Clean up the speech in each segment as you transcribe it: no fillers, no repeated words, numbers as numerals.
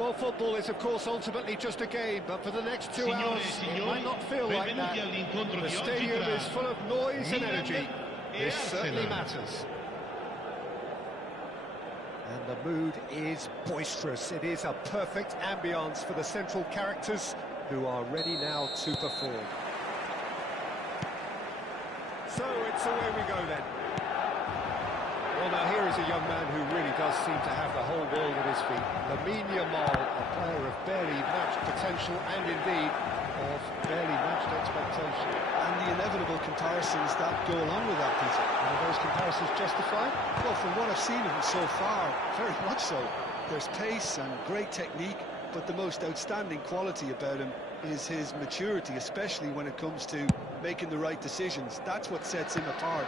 Well, football is, of course, ultimately just a game, but for the next 2 hours, it might not feel like that. The stadium is full of noise and energy. This certainly matters. And the mood is boisterous. It is a perfect ambience for the central characters who are ready now to perform. So it's away we go then. Well, now here is a young man who really does seem to have the whole world at his feet. Lamine Yamal, a player of barely matched potential and indeed of barely matched expectation. And the inevitable comparisons that go along with that, Peter. Are those comparisons justified? Well, from what I've seen of him so far, very much so. There's pace and great technique, but the most outstanding quality about him is his maturity, especially when it comes to making the right decisions. That's what sets him apart,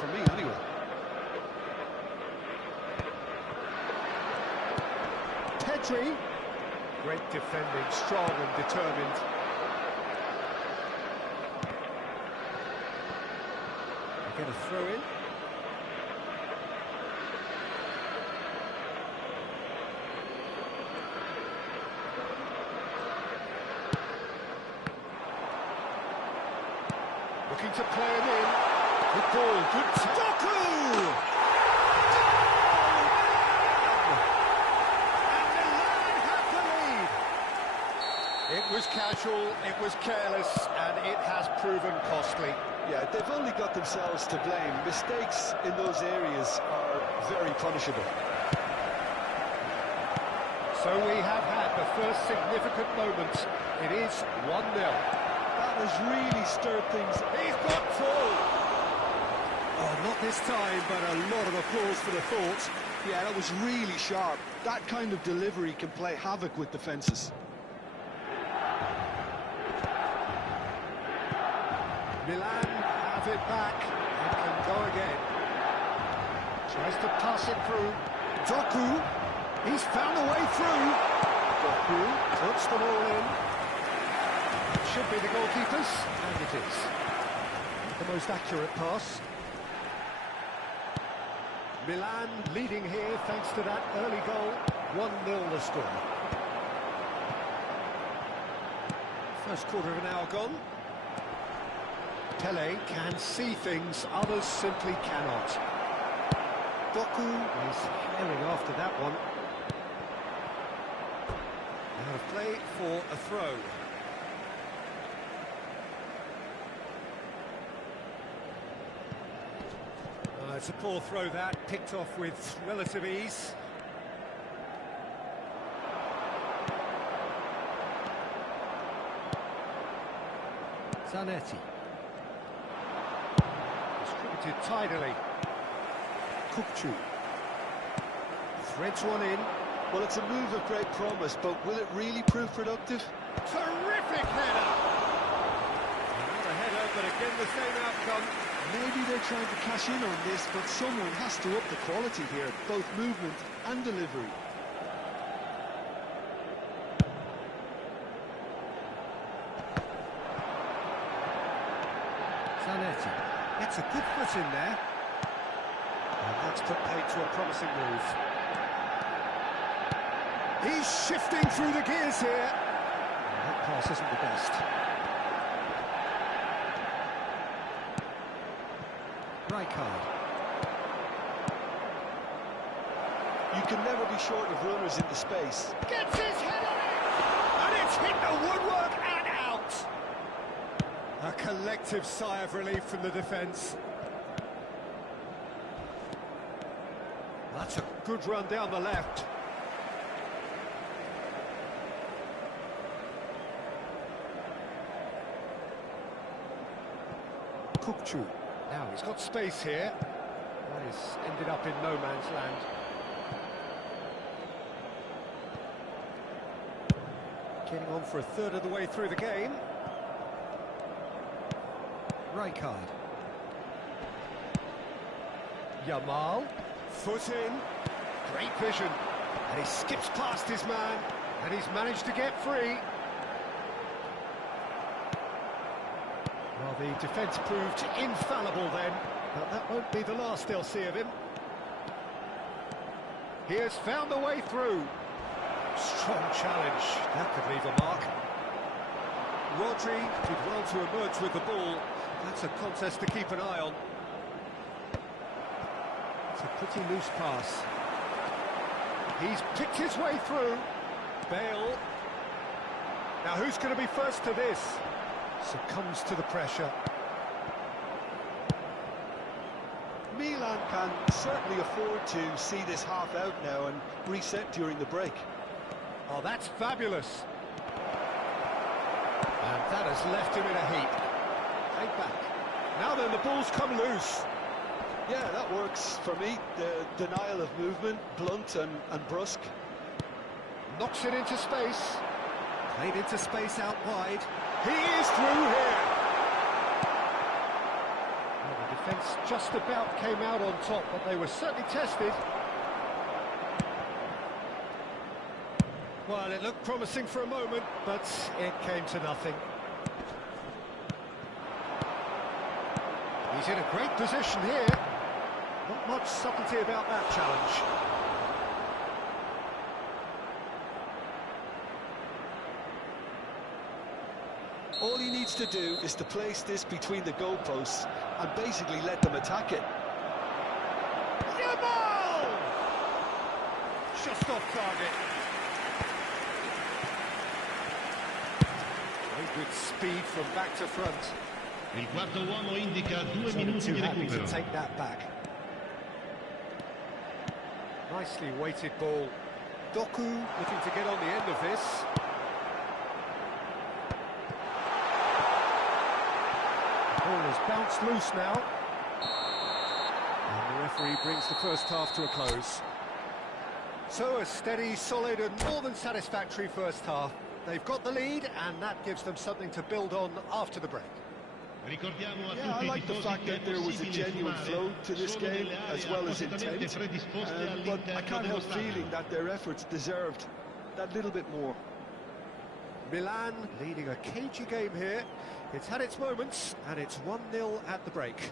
for me anyway. Pedri, great defending, strong and determined. Get a throw in. Looking to play him in. Good ball, good Doku! It was casual, it was careless, and it has proven costly. Yeah, they've only got themselves to blame. Mistakes in those areas are very punishable. So we have had the first significant moment. It is 1-0. That has really stirred things. He's got full! Oh, not this time, but a lot of applause for the thought. Yeah, that was really sharp. That kind of delivery can play havoc with defences. Milan have it back and can go again. Tries to pass it through. Doku, he's found a way through. Doku puts the ball in. It should be the goalkeepers, and it is. The most accurate pass. Milan leading here thanks to that early goal. 1-0 the score. First quarter of an hour gone. Pele can see things others simply cannot. Doku is herring after that one. Out of play for a throw. It's a poor throw that, picked off with relative ease. Zanetti. Distributed tidily. Kukçu. Threads one in. Well, it's a move of great promise, but will it really prove productive? Terrific header! Another header, but again the same outcome. Maybe they're trying to cash in on this, but someone has to up the quality here, both movement and delivery. Zanetti gets a good foot in there. And that's put paid to a promising move. He's shifting through the gears here. And that pass isn't the best. Rijkaard. You can never be short of runners into space. Gets his head on it! And it's hit the woodwork and out! A collective sigh of relief from the defence. That's a good run down the left. Kukçu. Now he's got space here. Well, he's ended up in no man's land. Getting on for a third of the way through the game. Rijkaard. Yamal. Foot in. Great vision. And he skips past his man. And he's managed to get free. Well, the defence proved infallible then, but that won't be the last they'll see of him. He has found a way through. Strong challenge. That could leave a mark. Rodri did well to emerge with the ball. That's a contest to keep an eye on. It's a pretty loose pass. He's picked his way through. Bale. Now who's going to be first to this? Succumbs to the pressure. Milan can certainly afford to see this half out now and reset during the break. Oh, that's fabulous. And that has left him in a heap. Take back. Now then, the ball's come loose. Yeah, that works for me. The denial of movement, blunt and brusque. Knocks it into space. Played into space out wide. He is through here. Well, the defence just about came out on top, but they were certainly tested. Well, it looked promising for a moment, but it came to nothing. He's in a great position here. Not much subtlety about that challenge. All he needs to do is to place this between the goalposts and basically let them attack it. Yamal! Just off target. Very good speed from back to front. Il quarto uomo indica 2 So minuti too di happy to recupero. take that back. Nicely weighted ball. Doku looking to get on the end of this. The ball is bounced loose now. And the referee brings the first half to a close. So a steady, solid and more than satisfactory first half. They've got the lead and that gives them something to build on after the break. Ricordiamo a Yeah, I tutti i like the tifosi fact che è that there was a possibile genuine sumare flow to this solo game, nelle as aree well as appositamente intent. predisposte But I all'interno can't dello help stadio. feeling that their efforts deserved that little bit more. Milan leading a cagey game here. It's had its moments and it's 1-0 at the break.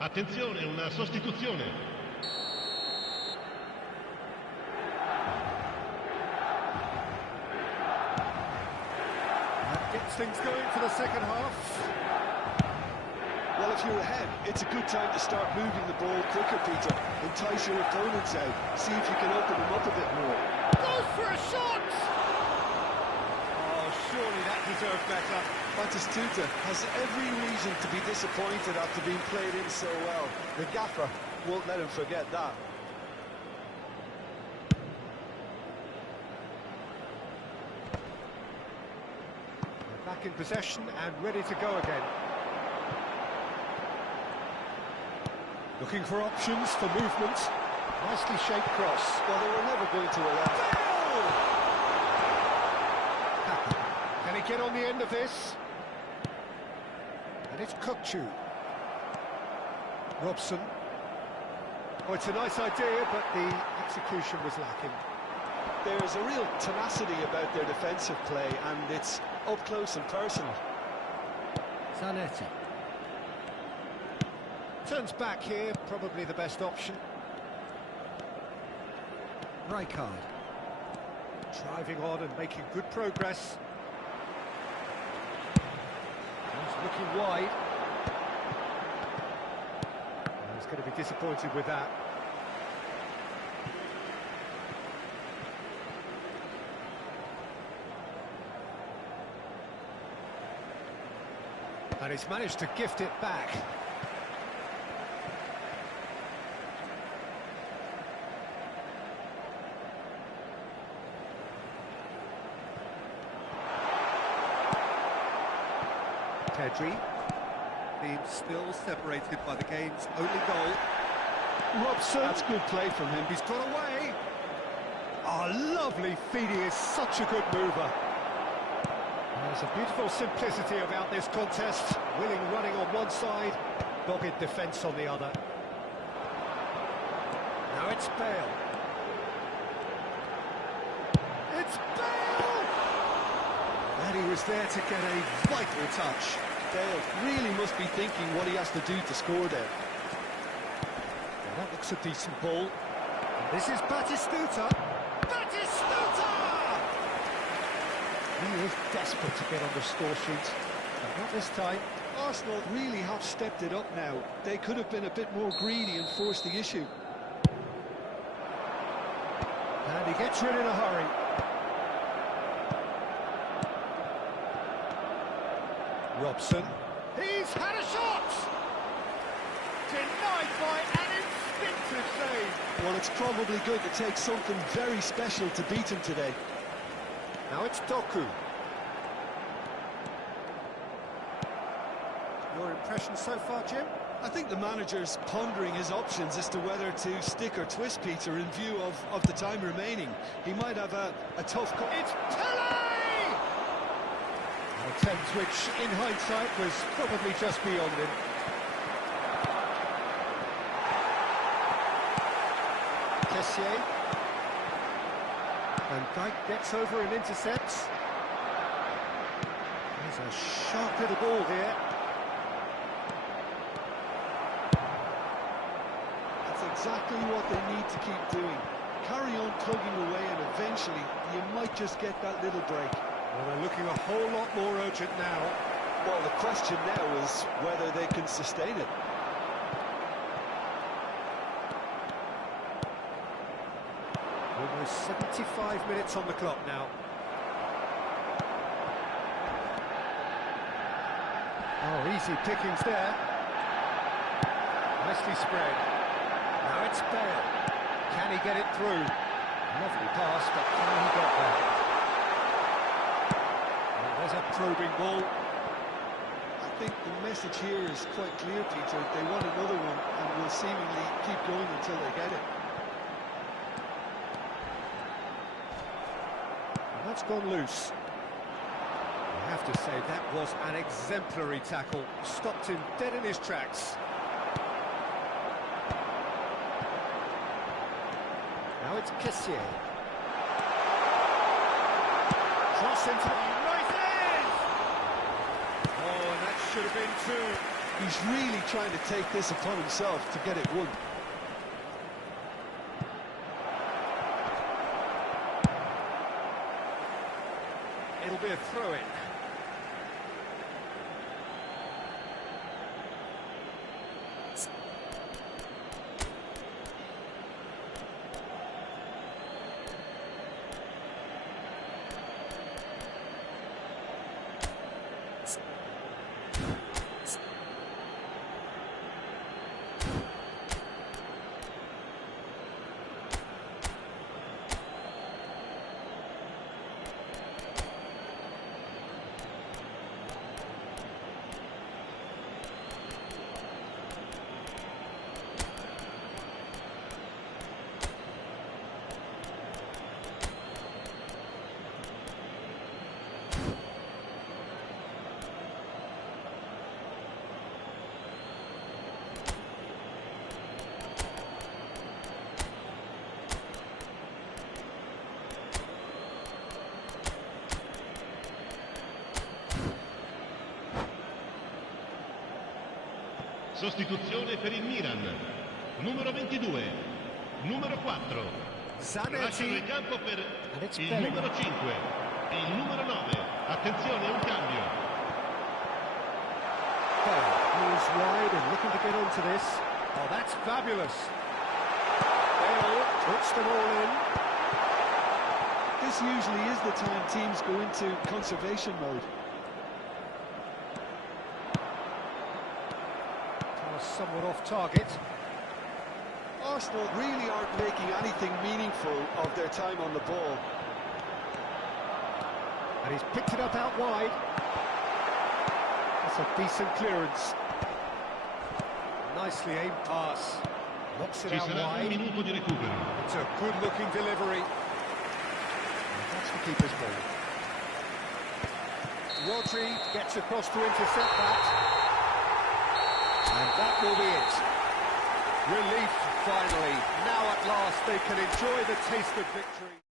Attenzione, una sostituzione. That gets things going for the second half. Well, if you're ahead, it's a good time to start moving the ball quicker, Peter. Entice your opponents out. See if you can open them up a bit more. Goes for a shot! Oh, surely that deserved better. Batistuta has every reason to be disappointed after being played in so well. The gaffer won't let him forget that. They're back in possession and ready to go again. Looking for options for movement. Nicely shaped cross. Well, they were never going to allow. Can he get on the end of this? And it's Kukcu. Robson. Oh, it's a nice idea, but the execution was lacking. There's a real tenacity about their defensive play, and it's up close and personal. Zanetti. Turns back here, probably the best option. Rijkaard. Driving on and making good progress. He's looking wide. He's going to be disappointed with that. And he's managed to gift it back. Pedri, being still separated by the game's only goal. Robson. That's good play from him. He's got away. Oh, Oh, lovely feed. He is such a good mover. There's a beautiful simplicity about this contest. Willing running on one side, dogged defence on the other. Now it's Bale. It's Bale! And he was there to get a vital touch. Bale really must be thinking what he has to do to score there. Well, that looks a decent ball. And this is Batistuta. Batistuta! He is desperate to get on the score sheet, but not this time. Arsenal really have stepped it up now. They could have been a bit more greedy and forced the issue. And he gets rid in a hurry. Robson. He's had a shot! Denied by an instinctive save. Well, it's probably going to take something very special to beat him today. Now it's Doku. Your impression so far, Jim? I think the manager's pondering his options as to whether to stick or twist Peter in view of the time remaining. He might have a tough call. It's Pele! An attempt which, in hindsight, was probably just beyond him. Kessié. And Dyke gets over and intercepts. There's a sharp little ball here. That's exactly what they need to keep doing. Carry on plugging away and eventually you might just get that little break. Well, they're looking a whole lot more urgent now. Well, the question now is whether they can sustain it. Almost 75 minutes on the clock now. Oh, easy pickings there. Nicely spread. Now it's Bale. Can he get it through? Lovely pass, but can he get there? Well, there's a probing ball. I think the message here is quite clear, Peter. They want another one and will seemingly keep going until they get it. That's gone loose. I have to say, that was an exemplary tackle. Stopped him dead in his tracks. Now it's Kessié. Cross into the right in! Oh, and that should have been two. He's really trying to take this upon himself to get it won. It'll be a throw-in. Sostituzione per il Milan. Numero 22, numero 4. Lasciano il campo per il numero 5 e il numero 9. Attenzione, un cambio. Moves wide and looking to get onto this. Oh, that's fabulous. Bale puts them all in. This usually is the time teams go into conservation mode. Somewhat off target. Arsenal really aren't making anything meaningful of their time on the ball. And he's picked it up out wide. That's a decent clearance. Nicely aimed pass. Knocks it Ci out sarà un wide. minuto di recupero. It's a good-looking delivery. goalkeeper's ball. Rodri gets across to intercept that. And that will be it. Relief, finally. Now at last they can enjoy the taste of victory.